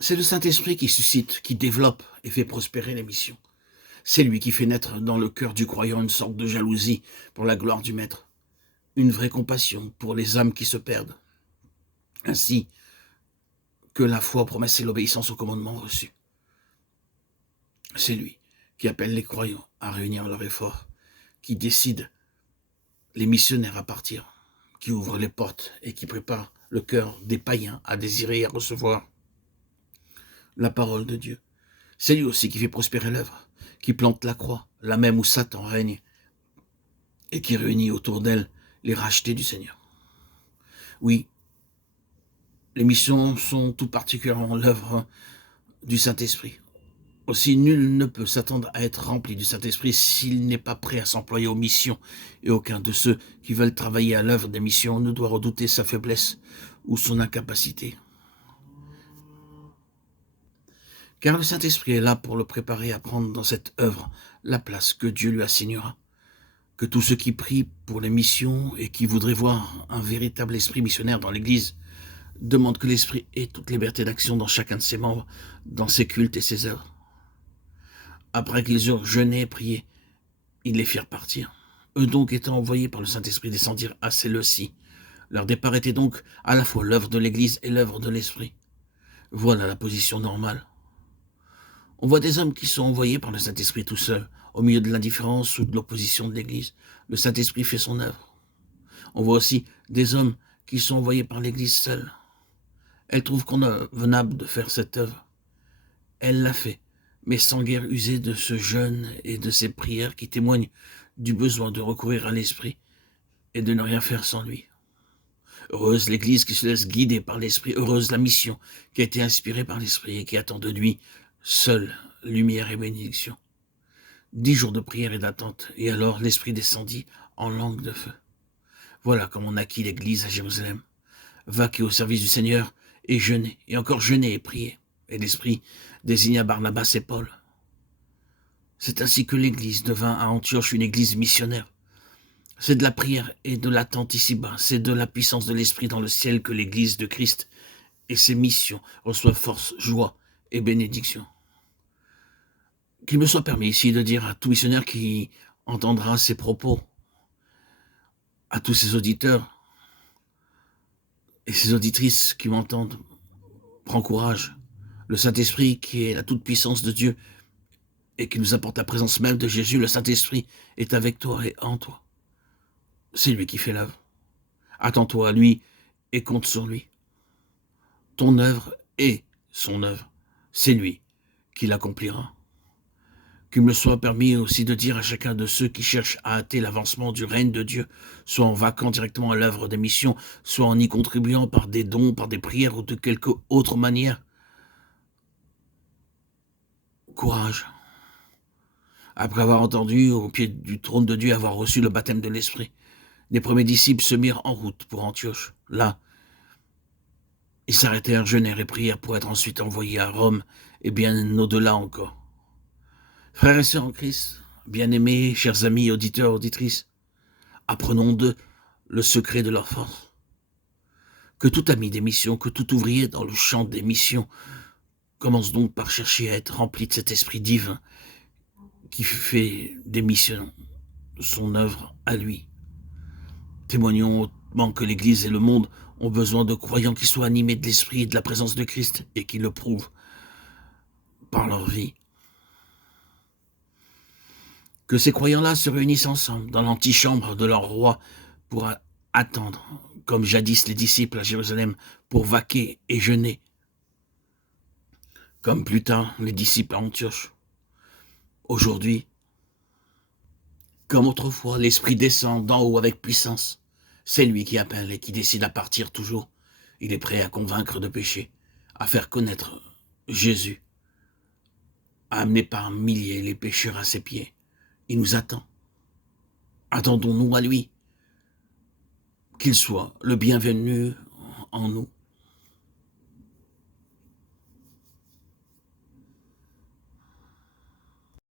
C'est le Saint-Esprit qui suscite, qui développe et fait prospérer les missions. C'est lui qui fait naître dans le cœur du croyant une sorte de jalousie pour la gloire du Maître, une vraie compassion pour les âmes qui se perdent, ainsi que la foi aux promesses et l'obéissance aux commandements reçus. C'est lui qui appelle les croyants à réunir leurs efforts, qui décide les missionnaires à partir, qui ouvre les portes et qui prépare le cœur des païens à désirer et à recevoir la parole de Dieu. C'est lui aussi qui fait prospérer l'œuvre, qui plante la croix, là même où Satan règne, et qui réunit autour d'elle les rachetés du Seigneur. Oui, les missions sont tout particulièrement l'œuvre du Saint-Esprit. Aussi, nul ne peut s'attendre à être rempli du Saint-Esprit s'il n'est pas prêt à s'employer aux missions, et aucun de ceux qui veulent travailler à l'œuvre des missions ne doit redouter sa faiblesse ou son incapacité. Car le Saint-Esprit est là pour le préparer à prendre dans cette œuvre la place que Dieu lui assignera. Que tous ceux qui prient pour les missions et qui voudraient voir un véritable esprit missionnaire dans l'Église demandent que l'Esprit ait toute liberté d'action dans chacun de ses membres, dans ses cultes et ses œuvres. Après qu'ils eurent jeûné et prié, ils les firent partir. Eux donc étant envoyés par le Saint-Esprit descendirent à Séleucie. Leur départ était donc à la fois l'œuvre de l'Église et l'œuvre de l'Esprit. Voilà la position normale. On voit des hommes qui sont envoyés par le Saint-Esprit tout seuls, au milieu de l'indifférence ou de l'opposition de l'Église. Le Saint-Esprit fait son œuvre. On voit aussi des hommes qui sont envoyés par l'Église seule. Elle trouve convenable de faire cette œuvre. Elle l'a fait, mais sans guère user de ce jeûne et de ces prières qui témoignent du besoin de recourir à l'Esprit et de ne rien faire sans lui. Heureuse l'Église qui se laisse guider par l'Esprit, heureuse la mission qui a été inspirée par l'Esprit et qui attend de lui seule lumière et bénédiction. 10 jours de prière et d'attente, et alors l'Esprit descendit en langue de feu. Voilà comment on acquit l'Église à Jérusalem. Vaquer au service du Seigneur et jeûner, et encore jeûner et prier. Et l'Esprit désigna Barnabas et Paul. C'est ainsi que l'Église devint à Antioche une Église missionnaire. C'est de la prière et de l'attente ici-bas, c'est de la puissance de l'Esprit dans le ciel que l'Église de Christ et ses missions reçoivent force, joie et bénédiction. Qu'il me soit permis ici de dire à tout missionnaire qui entendra ces propos, à tous ces auditeurs et ces auditrices qui m'entendent, prends courage. Le Saint-Esprit qui est la toute-puissance de Dieu et qui nous apporte la présence même de Jésus, le Saint-Esprit est avec toi et en toi. C'est lui qui fait l'œuvre. Attends-toi à lui et compte sur lui. Ton œuvre est son œuvre. C'est lui qui l'accomplira. Qu'il me soit permis aussi de dire à chacun de ceux qui cherchent à hâter l'avancement du règne de Dieu, soit en vaquant directement à l'œuvre des missions, soit en y contribuant par des dons, par des prières ou de quelque autre manière. Courage. Après avoir entendu au pied du trône de Dieu, avoir reçu le baptême de l'Esprit, les premiers disciples se mirent en route pour Antioche. Là, ils s'arrêtèrent, jeûnèrent et prièrent pour être ensuite envoyés à Rome et bien au-delà encore. Frères et sœurs en Christ, bien-aimés, chers amis, auditeurs, auditrices, apprenons d'eux le secret de leur force. Que tout ami des missions, que tout ouvrier dans le champ des missions commence donc par chercher à être rempli de cet esprit divin qui fait des missions son œuvre à lui. Témoignons hautement que l'Église et le monde ont besoin de croyants qui soient animés de l'Esprit et de la présence de Christ et qui le prouvent par leur vie. Que ces croyants-là se réunissent ensemble dans l'antichambre de leur roi pour attendre, comme jadis les disciples à Jérusalem, pour vaquer et jeûner, comme plus tard les disciples à Antioche. Aujourd'hui, comme autrefois, l'Esprit descend d'en haut avec puissance. C'est lui qui appelle et qui décide à partir toujours. Il est prêt à convaincre de péché, à faire connaître Jésus, à amener par milliers les pécheurs à ses pieds. Il nous attend. Attendons-nous à lui, qu'il soit le bienvenu en nous.